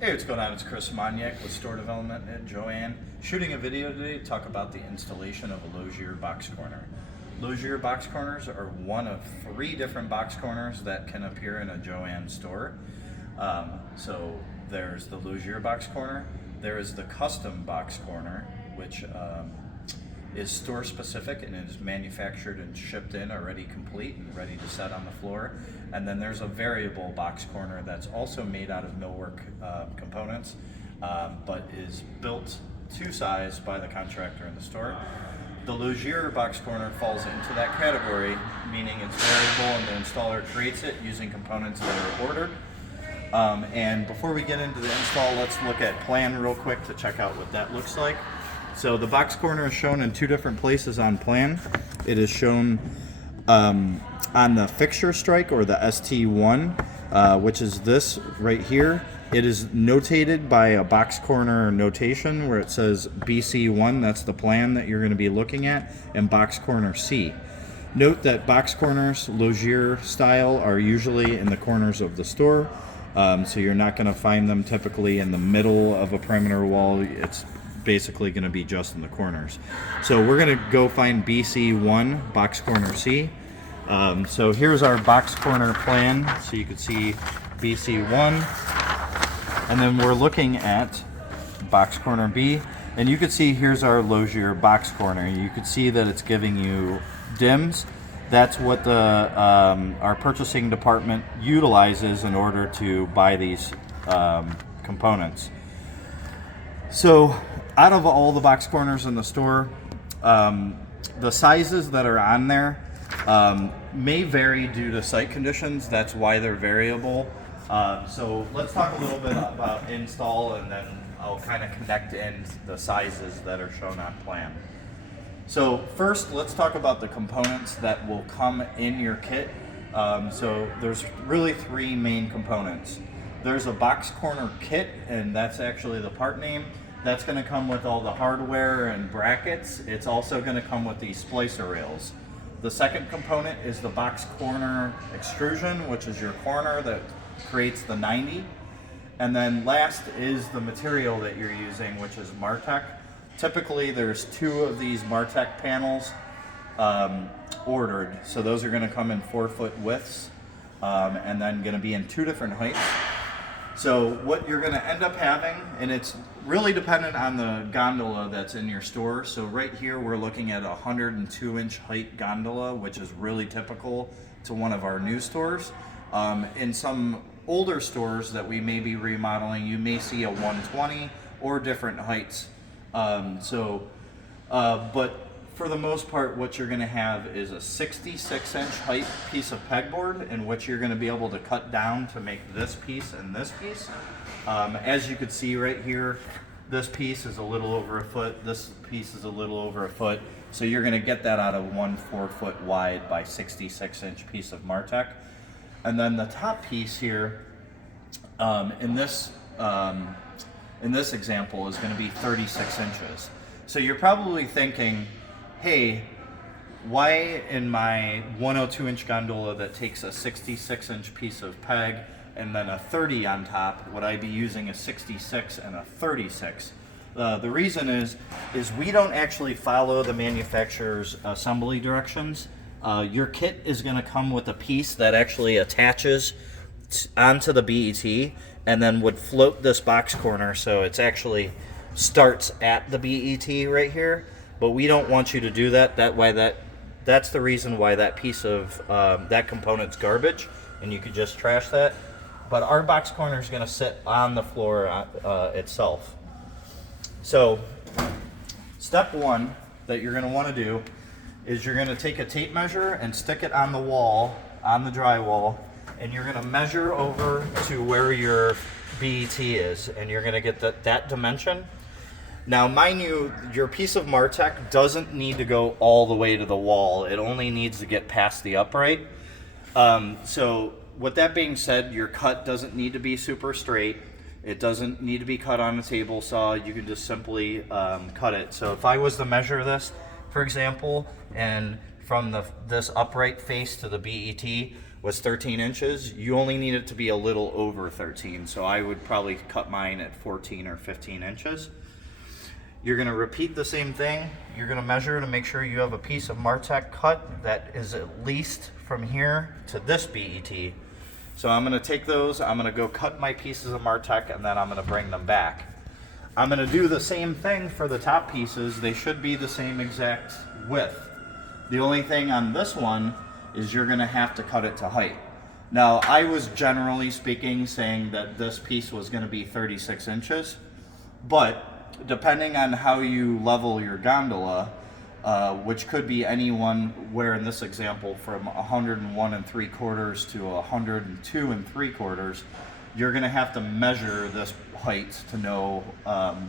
Hey, what's going on? It's Chris Moniak with Store Development at Joanne. Shooting a video today to talk about the installation of a Lozier box corner. Lozier box corners are one of 3 different box corners that can appear in a Joanne store. So there's the Lozier box corner, there is the custom box corner, which is store specific and is manufactured and shipped in already complete and ready to set on the floor. And then there's a variable box corner that's also made out of millwork components, but is built to size by the contractor in the store. The Lozier box corner falls into that category, meaning it's variable and the installer creates it using components that are ordered. And before we get into the install, let's look at plan real quick to check out what that looks like. So the box corner is shown in 2 different places on plan. It is shown on the fixture strike, or the ST1, which is this right here. It is notated by a box corner notation where it says BC1, that's the plan that you're going to be looking at, and box corner C. Note that box corners, Lozier style, are usually in the corners of the store, so you're not going to find them typically in the middle of a perimeter wall. It's basically going to be just in the corners. So we're going to go find BC1, box corner C. So here's our box corner plan. So you can see BC1, and then we're looking at box corner B, and you can see here's our Lozier box corner. You can see that it's giving you dims. That's what the our purchasing department utilizes in order to buy these components. So out of all the box corners in the store, the sizes that are on there may vary due to site conditions. That's why they're variable. So let's talk a little bit about install, and then I'll kind of connect in the sizes that are shown on plan. So first, let's talk about the components that will come in your kit. So there's really 3 main components. There's a box corner kit, and that's actually the part name. That's going to come with all the hardware and brackets. It's also going to come with these splicer rails. The second component is the box corner extrusion, which is your corner that creates the 90. And then last is the material that you're using, which is Martech. Typically there's 2 of these Martech panels ordered. So those are going to come in 4-foot widths, and then going to be in 2 different heights. So what you're going to end up having, and it's really dependent on the gondola that's in your store. So right here we're looking at a 102-inch height gondola, which is really typical to one of our new stores. In some older stores that we may be remodeling, you may see a 120 or different heights. But for the most part, what you're going to have is a 66-inch height piece of pegboard, in which you're going to be able to cut down to make this piece and this piece. As you can see right here, this piece is a little over a foot, this piece is a little over a foot. So you're going to get that out of one 4-foot wide by 66-inch piece of Martech. And then the top piece here, in this example, is going to be 36 inches. So you're probably thinking, hey, why in my 102-inch gondola that takes a 66-inch piece of peg and then a 30 on top, would I be using a 66 and a 36? The reason is we don't actually follow the manufacturer's assembly directions. Your kit is going to come with a piece that actually attaches onto the BET and then would float this box corner, so it's actually starts at the BET right here. But we don't want you to do that. That's the reason why that piece of that component's garbage, and you could just trash that. But our box corner is going to sit on the floor itself. So step 1 that you're going to want to do is you're going to take a tape measure and stick it on the wall, on the drywall, and you're going to measure over to where your BET is, and you're going to get that dimension. Now, mind you, your piece of Martech doesn't need to go all the way to the wall. It only needs to get past the upright. So with that being said, your cut doesn't need to be super straight. It doesn't need to be cut on a table saw. You can just simply cut it. So if I was to measure this, for example, and from this upright face to the BET, was 13 inches. You only need it to be a little over 13, so I would probably cut mine at 14 or 15 inches. You're gonna repeat the same thing. You're gonna measure to make sure you have a piece of Martech cut that is at least from here to this BET. So I'm gonna take those, I'm gonna go cut my pieces of Martech, and then I'm gonna bring them back. I'm gonna do the same thing for the top pieces. They should be the same exact width. The only thing on this one is you're gonna have to cut it to height. Now, I was generally speaking saying that this piece was gonna be 36 inches, but depending on how you level your gondola, which could be anywhere in this example from 101 3/4 to 102 3/4, you're gonna have to measure this height to know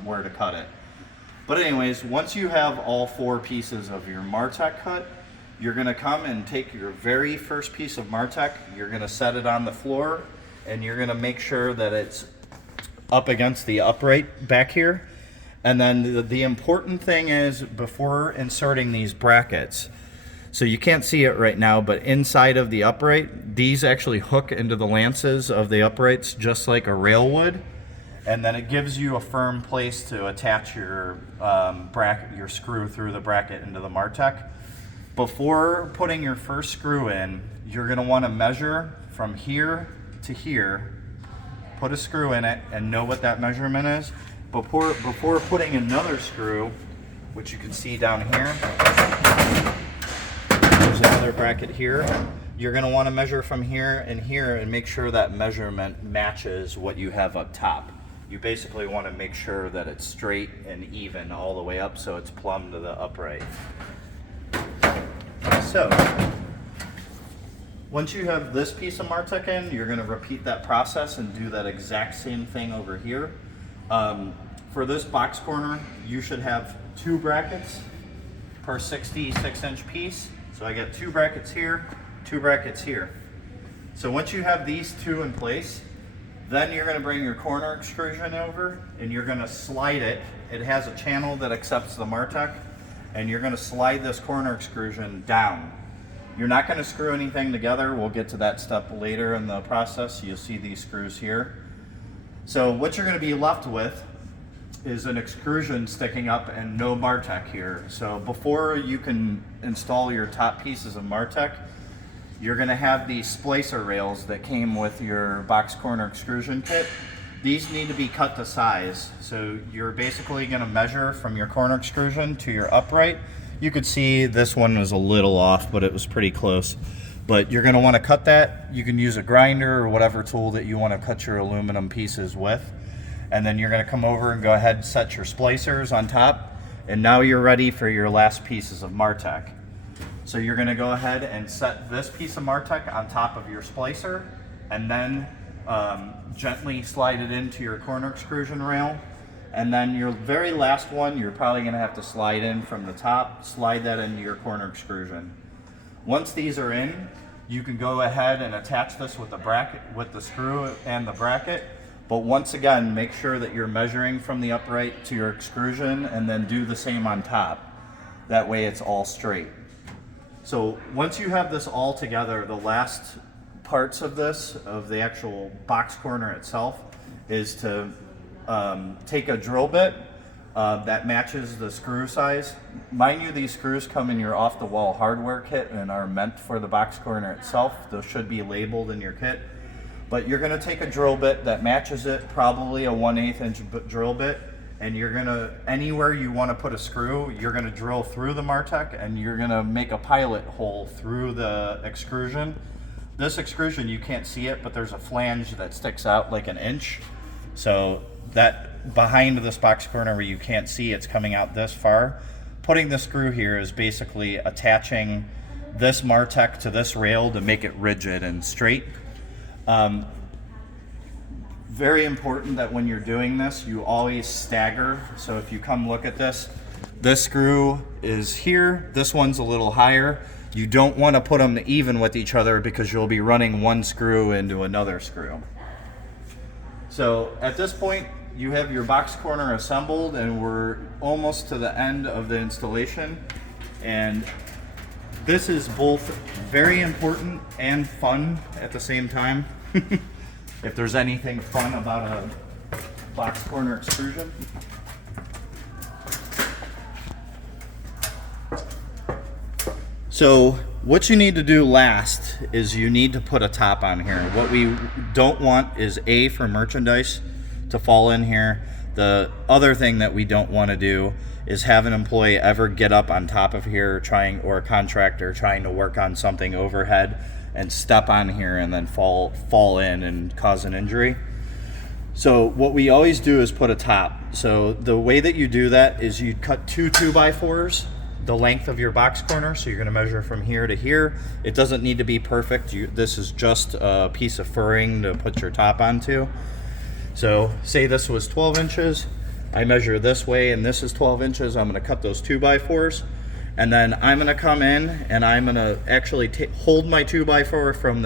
where to cut it. But anyways, once you have all 4 pieces of your Martech cut, you're gonna come and take your very first piece of Martech, you're gonna set it on the floor, and you're gonna make sure that it's up against the upright back here. And then the important thing is, before inserting these brackets, so you can't see it right now, but inside of the upright, these actually hook into the lances of the uprights just like a rail would. And then it gives you a firm place to attach your bracket, your screw through the bracket into the Martech. Before putting your first screw in, you're gonna wanna measure from here to here, put a screw in it, and know what that measurement is. Before putting another screw, which you can see down here, there's another bracket here. You're gonna wanna measure from here and make sure that measurement matches what you have up top. You basically wanna make sure that it's straight and even all the way up so it's plumb to the upright. So, once you have this piece of Martech in, you're gonna repeat that process and do that exact same thing over here. For this box corner, you should have 2 brackets per 66-inch piece. So I got 2 brackets here, 2 brackets here. So once you have these 2 in place, then you're gonna bring your corner extrusion over and you're gonna slide it. It has a channel that accepts the Martech, and you're gonna slide this corner extrusion down. You're not gonna screw anything together. We'll get to that step later in the process. You'll see these screws here. So what you're gonna be left with is an extrusion sticking up and no Martech here. So before you can install your top pieces of Martech, you're gonna have these splicer rails that came with your box corner extrusion kit. These need to be cut to size. So you're basically gonna measure from your corner extrusion to your upright. You could see this one was a little off, but it was pretty close. But you're gonna wanna cut that. You can use a grinder or whatever tool that you wanna cut your aluminum pieces with. And then you're gonna come over and go ahead and set your splicers on top. And now you're ready for your last pieces of Martech. So you're gonna go ahead and set this piece of Martech on top of your splicer, and then gently slide it into your corner extrusion rail. And then your very last one, you're probably gonna have to slide in from the top, slide that into your corner extrusion. Once these are in, you can go ahead and attach this with the bracket, with the screw and the bracket. But once again, make sure that you're measuring from the upright to your extrusion, and then do the same on top. That way it's all straight. So once you have this all together, the last parts of this, of the actual box corner itself, is to take a drill bit that matches the screw size. Mind you, these screws come in your off-the-wall hardware kit and are meant for the box corner itself. Those should be labeled in your kit. But you're gonna take a drill bit that matches it, probably a 1/8 inch drill bit, and you're gonna, anywhere you wanna put a screw, you're gonna drill through the Martech, and you're gonna make a pilot hole through the extrusion. This extrusion, you can't see it, but there's a flange that sticks out like an inch. So that behind this box corner where you can't see, it's coming out this far. Putting the screw here is basically attaching this Martech to this rail to make it rigid and straight. Very important that when you're doing this, you always stagger. So if you come look at this screw is here, this one's a little higher. You don't want to put them even with each other because you'll be running one screw into another screw. So at this point, you have your box corner assembled, and we're almost to the end of the installation. And This is both very important and fun at the same time. If there's anything fun about a box corner extrusion. So what you need to do last is you need to put a top on here. What we don't want is for merchandise to fall in here. The other thing that we don't want to do is have an employee ever get up on top of here or a contractor trying to work on something overhead and step on here and then fall in and cause an injury. So what we always do is put a top. So the way that you do that is you cut 2 2x4s the length of your box corner. So you're going to measure from here to here. It doesn't need to be perfect. This is just a piece of furring to put your top onto. So say this was 12 inches. I measure this way and this is 12 inches. I'm going to cut those 2x4s. And then I'm going to come in and I'm going to actually hold my 2x4 from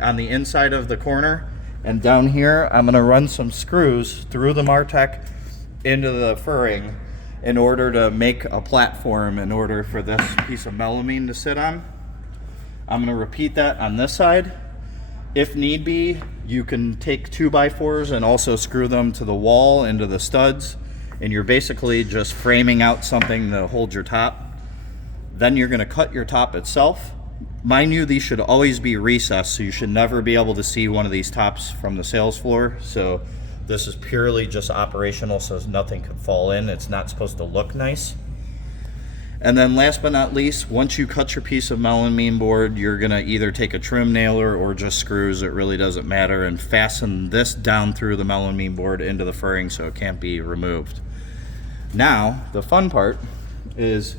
on the inside of the corner. And down here, I'm going to run some screws through the Martech into the furring in order to make a platform in order for this piece of melamine to sit on. I'm going to repeat that on this side. If need be, you can take 2x4s and also screw them to the wall into the studs, and you're basically just framing out something to hold your top. Then you're going to cut your top itself. Mind you, these should always be recessed, so you should never be able to see one of these tops from the sales floor. So this is purely just operational, so nothing could fall in. It's not supposed to look nice. And then last but not least, once you cut your piece of melamine board, you're gonna either take a trim nailer or just screws, it really doesn't matter, and fasten this down through the melamine board into the furring so it can't be removed. Now, the fun part is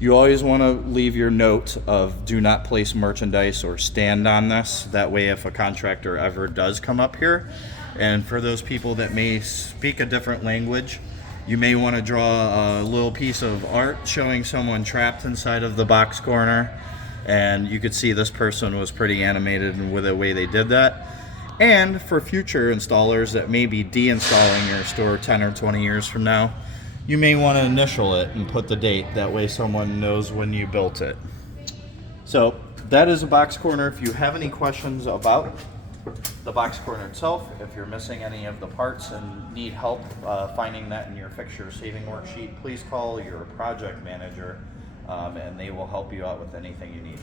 you always wanna leave your note of do not place merchandise or stand on this. That way if a contractor ever does come up here, and for those people that may speak a different language, you may want to draw a little piece of art showing someone trapped inside of the box corner. And you could see this person was pretty animated with the way they did that. And for future installers that may be deinstalling your store 10 or 20 years from now, you may want to initial it and put the date. That way someone knows when you built it. So that is a box corner. If you have any questions about the box corner itself, if you're missing any of the parts and need help finding that in your fixture saving worksheet, please call your project manager and they will help you out with anything you need.